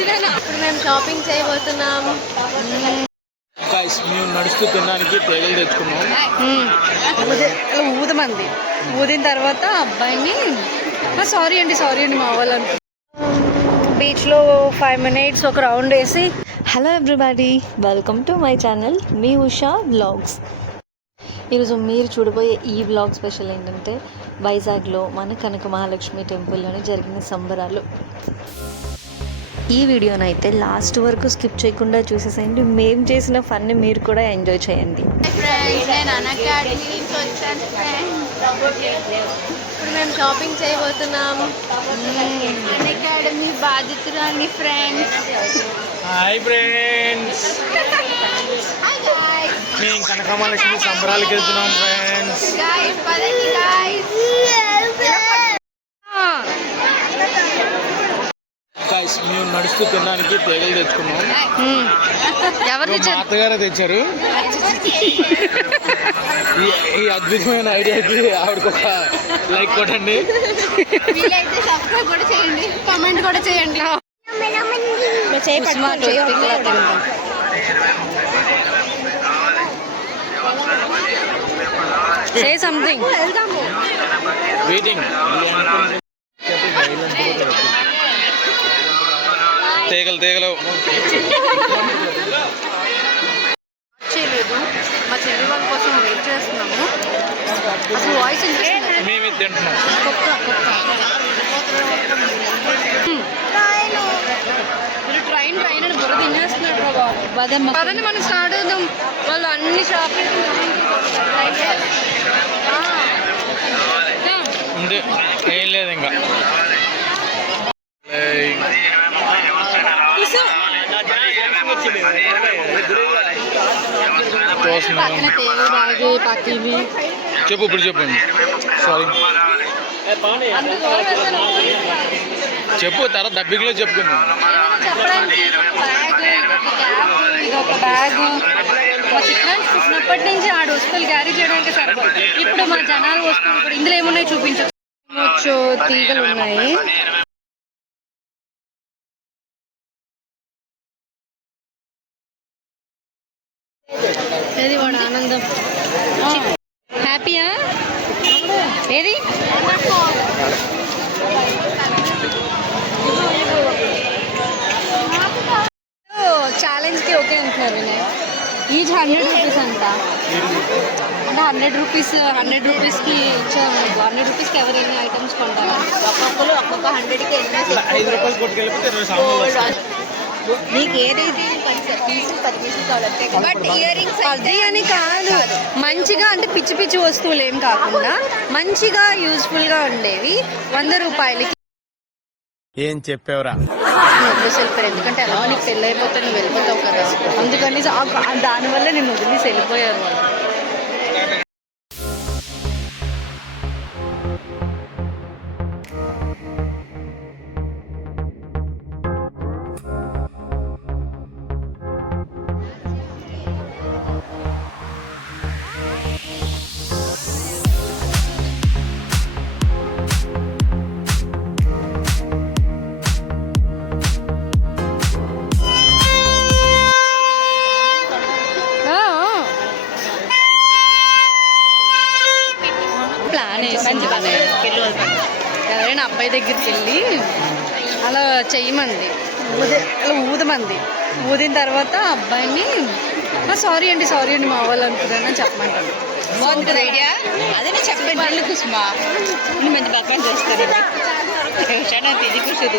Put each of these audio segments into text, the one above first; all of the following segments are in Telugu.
ఇప్పుడు మేము షాపింగ్ చేయబోతున్నాం. మేము నడుస్తూ తినడానికి తేగలు తెచ్చుకున్నాం. ఊదమంది. ఊదిన తర్వాత అబ్బాయిని సారీ అండి సారీ అండి మా వాళ్ళు బీచ్లో ఫైవ్ మినిట్స్ ఒక రౌండ్ వేసి hello everybody welcome to my channel me Usha vlogs ఈరోజు మీరు చూడబోయే ఈ వ్లాగ్ స్పెషల్ ఏంటంటే వైజాగ్లో మన కనక మహాలక్ష్మి టెంపుల్లోనే జరిగిన సంబరాలు. ఈ వీడియోనైతే లాస్ట్ వరకు స్కిప్ చేయకుండా చూసేసేయండి. మేము చేసిన ఫన్ని మీరు కూడా ఎంజాయ్ చేయండి. ఫ్రెండ్స్ నేను అకాడమీ నుంచి వచ్చాను. ఇప్పుడు మేము షాపింగ్ చేయబోతున్నాం. అకాడమీ బాధితురాని ఫ్రెండ్స్ హాయ్ ఫ్రెండ్స్ మేము కనకమహాలక్ష్మి సంబరాలకు వెళ్తున్నాం ఫ్రెండ్స్ గాయస్ పదండి గాయస్ గాయస్ మేము నడుస్తూ తినడానికి తేగలు తెచ్చుకున్నాం. ఎవరు ఇదిగో మా అత్తగారే తెచ్చారు. ఈ అద్భుతమైన ఐడియాకి ఆవిడకి ఒక లైక్ కొట్టండి. వీలైతే సబ్స్క్రైబ్ కూడా చేయండి. కామెంట్ కూడా చేయండి. సే సంథింగ్ వెయిటింగ్ తేగలు తేగలు. చేయలేదు. మా చెల్లి వాళ్ళ కోసం వెయిట్ చేస్తున్నాము. అసలు వాయిస్ ఇంట్రెస్ట్ మేము ఇది తింటున్నాం మీరు ట్రైన్ ట్రైన్ అని బుర్ర తినేస్తున్నాడు రా బాబు పదండి మనం స్టార్ట్ అవుదాం వాళ్ళు అన్ని షాపింగ్ ఏం లేదు ఇంకా. చెప్పు ఇప్పుడు చెప్పు. సారీ చెప్పు తర్వాత డబ్బికిలో చెప్పుకుందాం చిన్నప్పటి నుంచి ఆడు వస్తువులు క్యారీ చేయడానికి సరిపోతుంది ఇప్పుడు మా జనాలు వస్తువులు కూడా ఇందులో ఏమున్నాయి చూపించు. తీగలు ఉన్నాయి ఏది వాడు ఆనందం? హ్యాపీయా? ఏది? ఛాలెంజ్కి ఓకే అంటున్నారు వినయ్. ఈజ్ హండ్రెడ్ రూపీస్ అంట. అంటే హండ్రెడ్ రూపీస్ హండ్రెడ్ రూపీస్కి ఇచ్చాము హండ్రెడ్ రూపీస్కి ఎవరు ఎన్ని ఐటమ్స్ కొంటారు? ఒక్కొక్కరు ఒక్కొక్క హండ్రెడ్కి సామాన్లు నీకు ఏదైతే పీసులు పది పీసులు కావాలంటే బట్ ఇయర్ రింగ్స్ అది అని కాదు. మంచిగా అంటే పిచ్చి పిచ్చి వస్తువులు ఏం కాకుండా మంచిగా యూస్ఫుల్గా ఉండేవి. వంద రూపాయలకి. ఏం చెప్పావురా? వదిలేసి వెళ్ళిపోయారు ఎందుకంటే ఎలా నీకు పెళ్ళి అయిపోతే నువ్వు వెళ్ళిపోతావు కదా. అందుకని ఆ- దానివల్ల నేను వదిలేసి వెళ్ళిపోయారు వాళ్ళు. ఊదే ఊదమంది. ఊదిన తర్వాత అబ్బాయిని సారీ అండి సారీ అండి మా వాళ్ళు అనుకున్నానని చెప్పమంటాను బాగుంది ఐడియా? అదే నేను చెప్పాను మళ్ళీ కుసుమా. నువ్వు మంచి పక్కన చేస్తాను ఇది కూర్చోదు.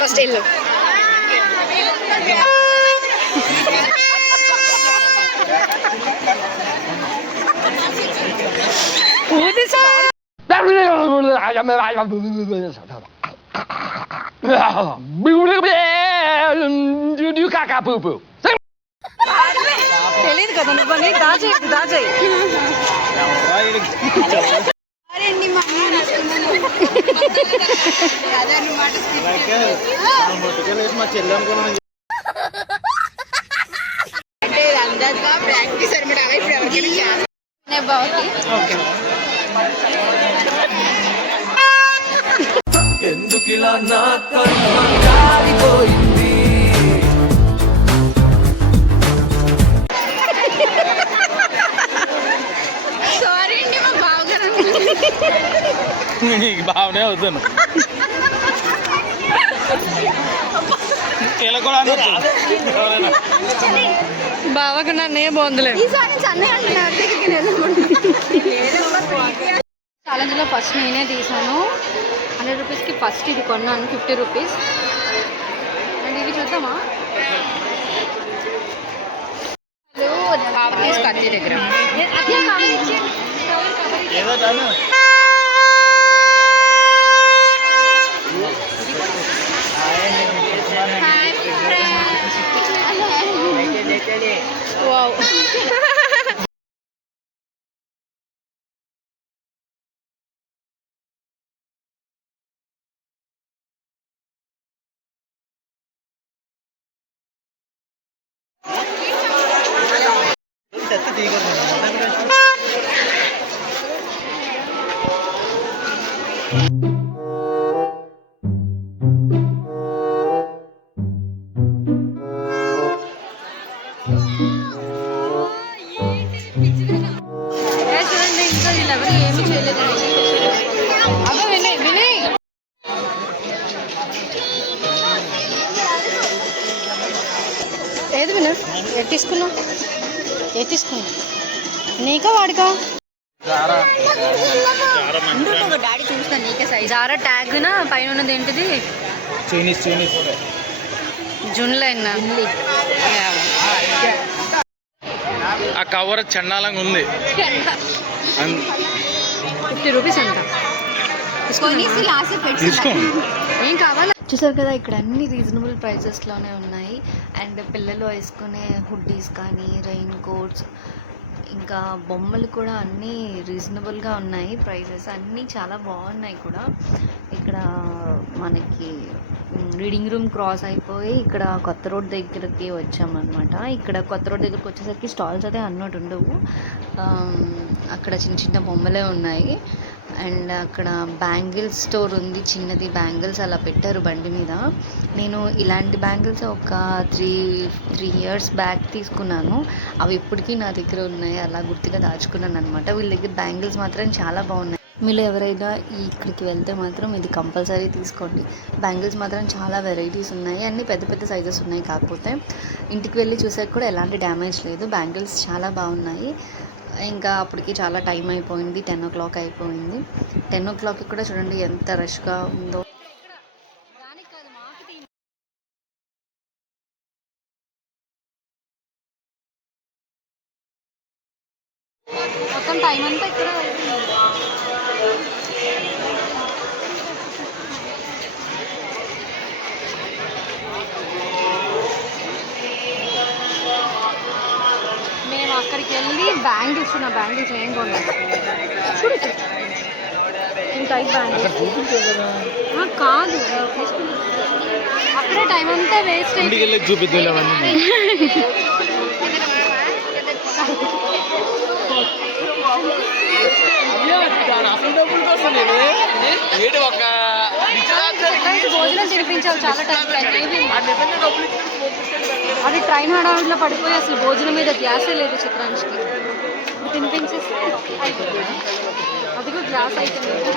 ఫస్ట్ వెళ్ళు ఊది సార్. తెలియదు కదా నువ్వని దాచేయి దాచేయి ప్రాక్టీస్ అనమాట ఇప్పుడు ఎవరికైనా బాగుంది ఎందుకిలా నా కర్మ జారిపోయింది నీకు బాగానే అవుతాను. బావకు నన్ను ఏ బాగుందిలేదు ఛాలెంజ్లో ఫస్ట్ నేనే తీసాను హండ్రెడ్ రూపీస్కి ఫస్ట్ ఇది కొన్నాను ఫిఫ్టీ రూపీస్. అండ్ ఇది చూద్దామా? దగ్గర. ఏ చూడండి ఇంకా వీళ్ళెవరు ఏమీ చేయలేదండి అబ్బా వినయ్ వినయ్ ఏది వినయ్ ఎట్ తీసుకున్నావు నీకా వాడికా. డాడీ నీకే సైజ్ జారా ట్యాగ్ నా పైన ఉన్నది ఏంటిది? Chinese Chinese. జున్ లైన్ ఆ కవర్ చండాలంగా ఉంది. ఫిఫ్టీ రూపీస్ ఎంత కొనేసి లాస్ట్ పెట్టి తీసుకో. ఏం కావాలా? చూసారు కదా ఇక్కడ అన్ని రీజనబుల్ ప్రైసెస్లోనే ఉన్నాయి. అండ్ పిల్లలు వేసుకునే హుడ్డీస్ కానీ రెయిన్ కోట్స్ ఇంకా బొమ్మలు కూడా అన్నీ రీజనబుల్గా ఉన్నాయి. ప్రైజెస్ అన్నీ చాలా బాగున్నాయి కూడా. ఇక్కడ మనకి రీడింగ్ రూమ్ క్రాస్ అయిపోయి ఇక్కడ కొత్త రోడ్ దగ్గరికి వచ్చామన్నమాట. ఇక్కడ కొత్త రోడ్ దగ్గరికి వచ్చేసరికి స్టాల్స్ అయితే అన్నట్టు ఉండవు. అక్కడ చిన్న చిన్న బొమ్మలే ఉన్నాయి. అండ్ అక్కడ బ్యాంగిల్స్ స్టోర్ ఉంది చిన్నది బ్యాంగిల్స్ అలా పెట్టారు బండి మీద. నేను ఇలాంటి బ్యాంగిల్స్ ఒక త్రీ త్రీ ఇయర్స్ బ్యాక్ తీసుకున్నాను. అవి ఇప్పటికీ నా దగ్గర ఉన్నాయి అలా గుర్తుగా దాచుకున్నాను అనమాట వీళ్ళ దగ్గర బ్యాంగిల్స్ మాత్రం చాలా బాగున్నాయి. మీలో ఎవరైనా ఇక్కడికి వెళ్తే మాత్రం ఇది కంపల్సరీ తీసుకోండి. బ్యాంగిల్స్ మాత్రం చాలా వెరైటీస్ ఉన్నాయి అన్ని పెద్ద పెద్ద సైజెస్ ఉన్నాయి. కాకపోతే ఇంటికి వెళ్ళి చూసాక కూడా ఎలాంటి డ్యామేజ్ లేదు. బ్యాంగిల్స్ చాలా బాగున్నాయి. ఇంకా అప్పటికి చాలా టైం అయిపోయింది టెన్ ఓ క్లాక్ అయిపోయింది. టెన్ ఓ క్లాక్కి కూడా చూడండి ఎంత రష్గా ఉందో. మొత్తం టైం అంతా ఇక్కడ వెళ్ళి బ్యాంగిల్స్ నా బ్యాంగిల్స్ ఏం కొన్నాం. చూడు ఇక్కడ. ఈ టైప్ బ్యాంగిల్స్ ఆ, కాదు. అక్కడే టైం అంతా వేస్ట్ వెళ్ళి చూపిద్దాం భోజనం తినిపించాలి చాలా టైం అది ట్రైన్ హడావిడిలో పడిపోయి అసలు భోజనం మీద గ్యాసే లేదు చిత్రాంష్కి తినిపించేస్తే అయిపోతుంది. అదిగో గ్యాస్ అయిపోయింది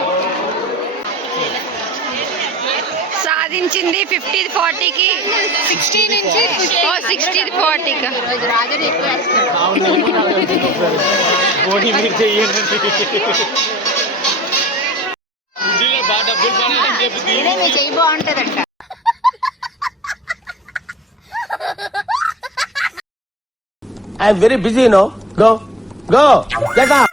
సాధించింది ఫిఫ్టీ ఫార్టీకి. సిక్స్టీ నుంచి సిక్స్టీ ఫార్టీకి. రాజా ఎక్కువ I'm very busy, you know. Go. Go. Get up.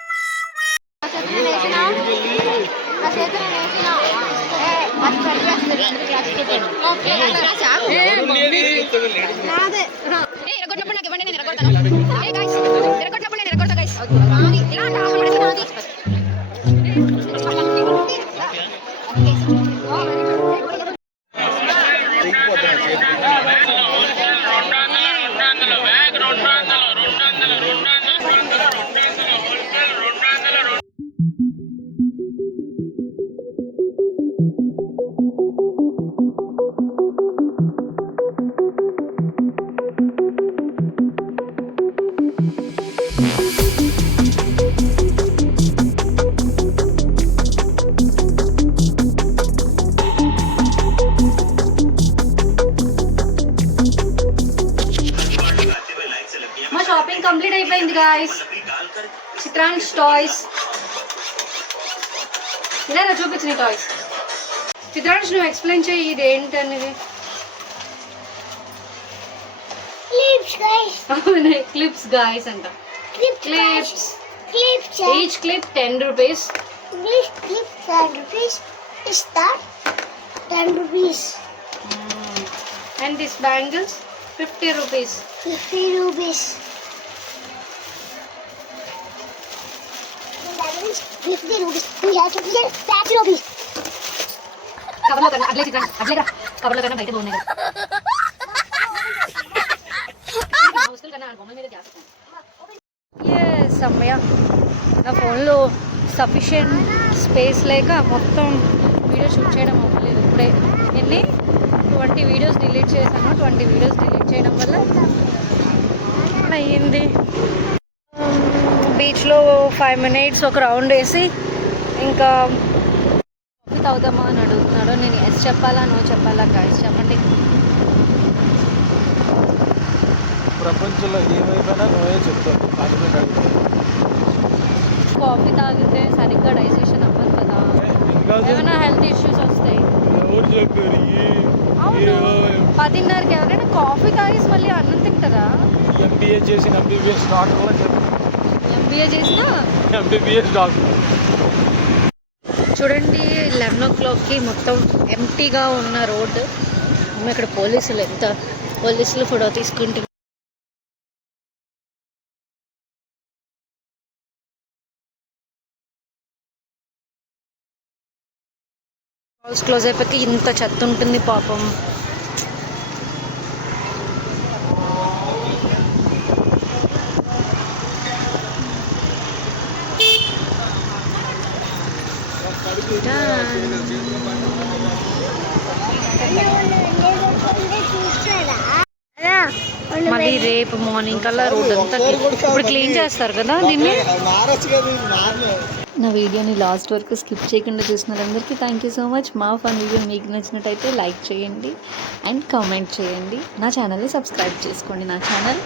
చిత్రాంశ్ toys ఇలా చూపించు నీ టాయ్స్ చిత్రాంశ్ నువ్వు ఎక్స్ప్లెయిన్ చేయి ఇది ఏంటి అనేది Clips, guys. అవును క్లిప్స్ గాయస్ అంట Clips, clips Clips, each clip ten rupees English clip 10 rupees. Is that 10 rupees? And this bangles fifty rupees 50 rupees. means 50 rupees. We have to get 30 rupees. కవర్లో కన్నా అట్లే చిత్రాంశ్ అట్లే రా కవర్లో కన్నా బయట బాగున్నాయి ఎస్ అమ్మయ్య నా ఫోన్లో సఫిషియెంట్ స్పేస్ లేక మొత్తం వీడియో షూట్ చేయడం అవ్వలేదు ఇప్పుడే ఎన్ని ట్వంటీ వీడియోస్ డిలీట్ చేశాను ట్వంటీ వీడియోస్ డిలీట్ చేయడం వల్ల అయ్యింది బీచ్లో ఫైవ్ మినిట్స్ ఒక రౌండ్ వేసి ఇంకా కాఫీ తాగుదామా అని అడుగుతున్నాడు. నేను ఎస్ చెప్పాలా నో చెప్పాలా గాయస్ చెప్పండి. ప్రపంచంలో ఏమైపోయినా నువ్వే చెప్తావు. కాలిపోయిన కాఫీ తాగితే సరిగ్గా డైజెషన్ అవ్వదు కదా. ఏమైనా హెల్త్ ఇష్యూస్ వస్తాయి? పదిన్నరకి ఎవరైనా కాఫీ తాగేసి మళ్ళీ అన్నం తింటారా? ఎంబీఏ చేసిన ఎంబీబీఎస్ డాక్టర్ చెప్పారు ఎంబీఏ చేసినా? ఎంబీబీఎస్ డాక్టర్ చూడండి లెవెన్ ఓ క్లాక్కి మొత్తం ఎంటీగా ఉన్న రోడ్ ఇక్కడ పోలీసులు ఎంత పోలీసులు ఫోటో తీసుకుంటున్నారు. హౌస్ క్లోజ్ అయిపోయి ఇంత చెత్త ఉంటుంది పాపం. రేపు మార్నింగ్ కల్లా రోడ్ అంతా ఇప్పుడు క్లీన్ చేస్తారు కదా దీన్ని? నా వీడియోని లాస్ట్ వరకు స్కిప్ చేయకుండా చూసిన అందరికీ థ్యాంక్ యూ సో మచ్ మా ఫన్ వీడియో మీకు నచ్చినట్టయితే లైక్ చేయండి అండ్ కామెంట్ చేయండి. నా ఛానల్ని సబ్స్క్రైబ్ చేసుకోండి. నా ఛానల్